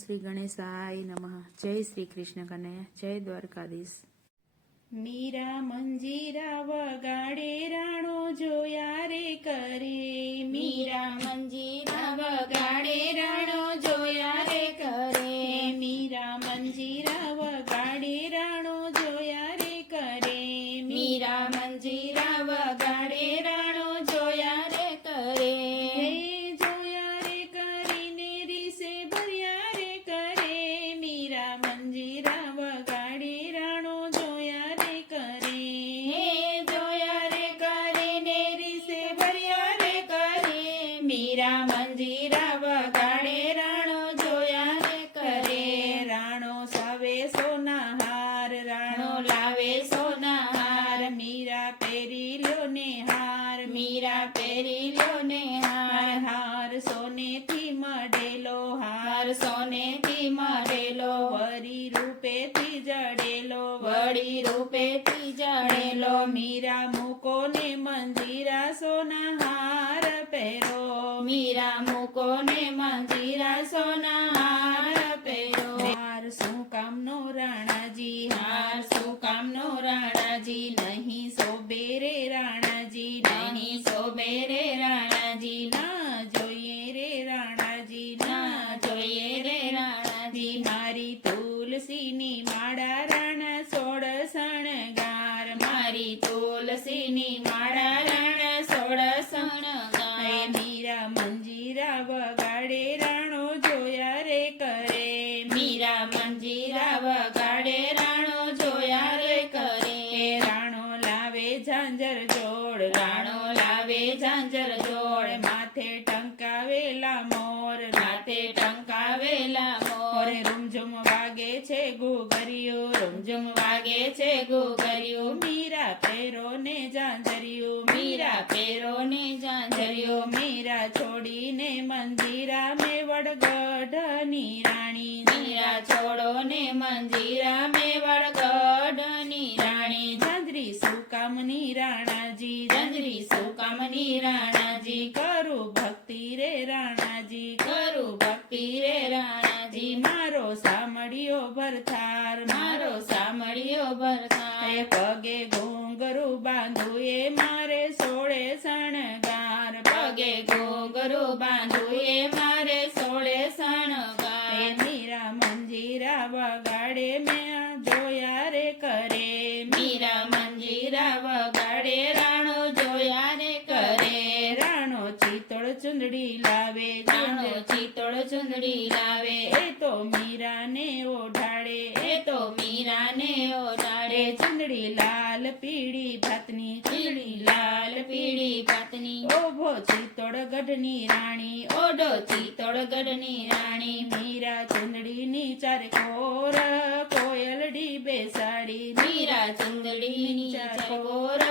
શ્રી ગણેશાય નમઃ. જય શ્રી કૃષ્ણ કનૈયા, જય દ્વારકાધીશ. મીરા મંજીરા વગાડે રાણો જોયા રે કરે. મીરા મંજીરા વગાડે રાણો જોયા રે કરે. મીરા મંજીરા વગાડે રાણો જોયા રે કરે. મીરા મંજીરા વગાડે રાણો જોયા રે કરે. હે જોયા રે કરીને રીસે ભર્યા રે કરે. મીરા મંજીરા વગાડે રાણો જોયા રે કરે. હે જોયા રે કરીને રીસે ભર્યા રે કરે. મીરા મંજીરા વગાડે રાણો જોયા રે કરે. રાણો સાવે સોના હાર, રાણો લાવે સોના હાર. મીરા પહેરી લ્યો ને હાર. મીરા પહેરી લ્યો ને હાર. હાર સોનેથી મઢેલો હાર. સોનેથી મઢેલો વરી રૂપેથી જડેલો. વળી રૂપેથી જડેલો. મીરા મૂકો ને મંજીરા સોના હાર પહેરો. મીરા મૂકો ને મંજીરા સોના હાર પહેરો. હાર શું કામનો રાણાજી. હાર શું કામનો રાણાજી. નહીં શોભે રે રાણાજી. નહીં શોભે રે રાણાજી. ના જોઈએ રે રાણાજી. ના જોઈએ રે રાણાજી. મારી તુલસીની માળા રાણા સોળ શણગાર. મારી તુલસીની માળા રાણા સોળ હે શણગાર. મીરા મંજીરા વગાડે રાણો જોયા રે કરે. મીરા મંજીરા વગાડે રાણો જોયા રે કરે. રાણો લાવે ઝાંઝર જોડ. રાણો લાવે ઝાંઝર જોડ. માથે ટંકાવેલા મોર. માથે ટંકાવેલા મોર. રૂમઝુમ વાગે છે ઘૂઘરિયું. રૂમઝુમ વાગે છે ઘૂઘરિયું. મીરા પહેરો ને ઝાંઝરિયું. મીરા પહેરો ને ઝાંઝરિયો. મીરા છોડીને મંજીરા મેવડ ગઢની રાણી. મીરા છોડો ને મંજીરા મેવાડ ગઢની રાણી. ઝાંઝરી સુકામની રાણાજી. ઝાંઝરી સુકામની રાણાજી. કરું ભક્તિ રે રાણાજી. કરું ભક્તિ રે રાણાજી. મારો સામડિયો ભરથાર. મારો સામળિયો ભરથાર. પગે ઘૂંઘરું બાંધું એ મારે સોળે શણગાર. પગે ઘૂંઘરું બાંધું એ મારે સોળે શણગાર. મીરા મંજીરા વગાડે મેં જોયા રે કરે. મીરા મંજીરા વગાડે રાણો જોયા રે કરે. રાણો ચિતોડ ચુંદડી લાવે. રાણો ચિતોડ ચુંદડી લાવે. એ તો મીરાને ઓઢાડે. એ તો મીરાને ઓઢાડે. ચુંદડી લાલ પીળી ભાતની. ચૂંદડી લાલ પીળી પાતની. ઓભો ચિતોડ ગઢની રાણી. ઓઢો ચિતોડ ગઢની રાણી. મીરા ચુંદડીની ચાર કોર કોયલડી બેસાડી. મીરા ચુંદડીની ચકોર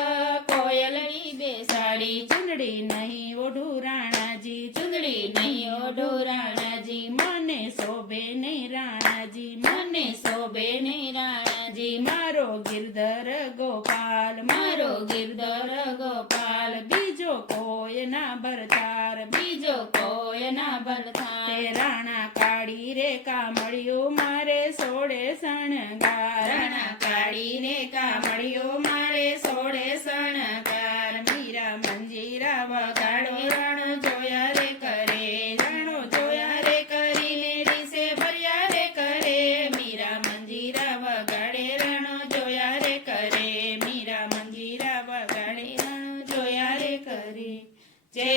કોયલડી બેસાડી. ચુંદડી નહીં ઓઢું રાણાજી. ચુંદડી નહીં ઓઢો રાણાજી. મને શોભે નહીં રાણાજી. મને શોભે નહીં રાણાજી. મારો ગિરધર ગોપાલ. મારો ગિરધર ગોપાલ. બીજો કોઈ ના ભરતાર. બીજો કોઈ ના ભરથાર. તે રાણા કાળી રે કામળિયું મારે સોળે શણગાર. રાણા કાળી રે કામળિયો મારે સોળે શણગાર. મીરા મંજીરા વગાડો વગાડો રાણો જોયા રે કરે. રાણો જોયા રે કરીને રીસે ભર્યા રે કરે. મીરા મંજીરા વગાડે રાણો જોયા રે કરે. મીરા મંજીરા વગાડે રાણો જોયા રે કરે. જય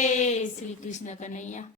શ્રી કૃષ્ણ કનૈયા.